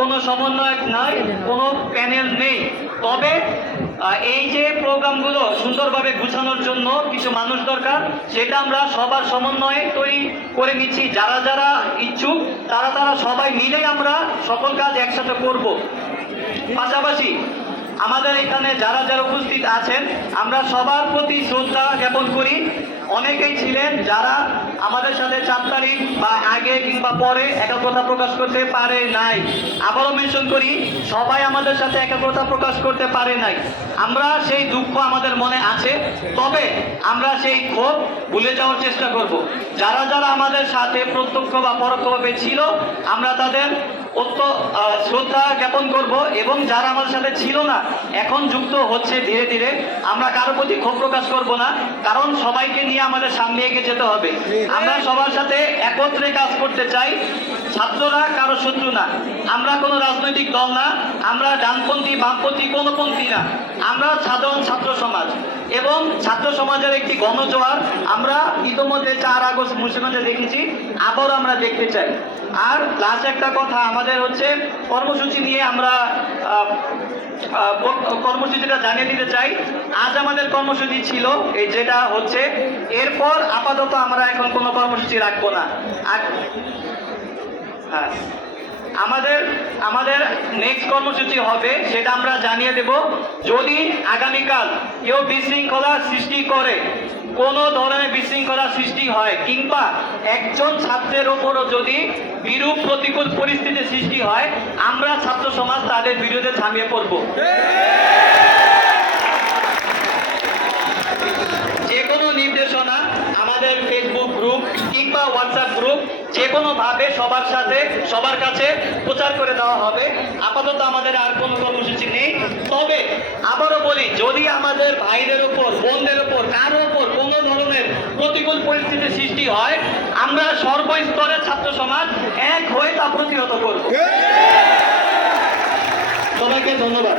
কোনো সমন্বয়ক নাই, কোনো প্যানেল নেই। তবে এই যে প্রোগ্রামগুলো সুন্দরভাবে গুছানোর জন্য কিছু মানুষ দরকার, সেটা আমরা সবার সমন্বয়ে তৈরি করে নিচ্ছি। যারা যারা ইচ্ছুক তারা সবাই মিলেই আমরা সকল কাজ একসাথে করব। পাশাপাশি আমাদের এখানে যারা যারা উপস্থিত আছেন, আমরা সবার প্রতি শ্রদ্ধা জ্ঞাপন করি। অনেকেই ছিলেন যারা আমাদের সাথে 4 তারিখ বা আগে কিংবা পরে একাগ্রতা প্রকাশ করতে পারে নাই। আবারও মেনশন করি, সবাই আমাদের সাথে একাগ্রতা প্রকাশ করতে পারে নাই। আমরা সেই দুঃখ আমাদের মনে আছে, তবে আমরা সেই ক্ষোভ ভুলে যাওয়ার চেষ্টা করব। যারা যারা আমাদের সাথে প্রত্যক্ষ বা পরোক্ষভাবে ছিল, আমরা তাদের শ্রদ্ধা জ্ঞাপন করব। এবং যারা আমাদের সাথে ছিল না, এখন যুক্ত হচ্ছে ধীরে ধীরে, আমরা কারো প্রতি ক্ষোভ প্রকাশ করব না, কারণ সবাইকে নিয়ে আমাদের সামনে এগিয়ে যেতে হবে। আমরা সবার সাথে একত্রে কাজ করতে চাই। ছাত্ররা কারো শত্রু না, আমরা কোনো রাজনৈতিক দল না, আমরা ডানপন্থী বামপন্থী কোনো পন্থী না, আমরা সাধারণ ছাত্র সমাজ এবং ছাত্র সমাজের একটি গণজোয়ার আমরা ইতোমধ্যে 4 আগস্ট মুন্সিগঞ্জে দেখেছি, আবারও আমরা দেখতে চাই। আর লাস্ট একটা কথা, আমাদের হচ্ছে কর্মসূচি নিয়ে আমরা কর্মসূচিটা জানিয়ে দিতে চাই। আজ আমাদের কর্মসূচি ছিল এই যেটা হচ্ছে, এরপর আপাতত আমরা এখন কোনো কর্মসূচি রাখবো না। আর হ্যাঁ, আমাদের নেক্সট কর্মসূচি হবে, সেটা আমরা জানিয়ে দেব। যদি আগামীকাল কেউ বিশৃঙ্খলা সৃষ্টি করে, কোনো ধরনের বিশৃঙ্খলা সৃষ্টি হয়, কিংবা একজন ছাত্রের ওপরও যদি বিরূপ প্রতিকূল পরিস্থিতি সৃষ্টি হয়, আমরা ছাত্র সমাজ তাদের বিরুদ্ধে ঝাঁপিয়ে পড়ব। যে কোনো নির্দেশনা আমাদের ফেসবুক গ্রুপ কিংবা হোয়াটসঅ্যাপ গ্রুপ যে কোনোভাবে সবার কাছে প্রচার করে দেওয়া হবে। আপাতত আমাদের আর কোনো কর্মসূচি নেই। তবে আবারও বলি, যদি আমাদের ভাইদের ওপর, বোনদের ওপর, কারো ওপর কোনো ধরনের প্রতিকূল পরিস্থিতি সৃষ্টি হয়, আমরা সর্বস্তরের ছাত্র সমাজ এক হয়ে তা প্রতিহত করব। সবাইকে ধন্যবাদ।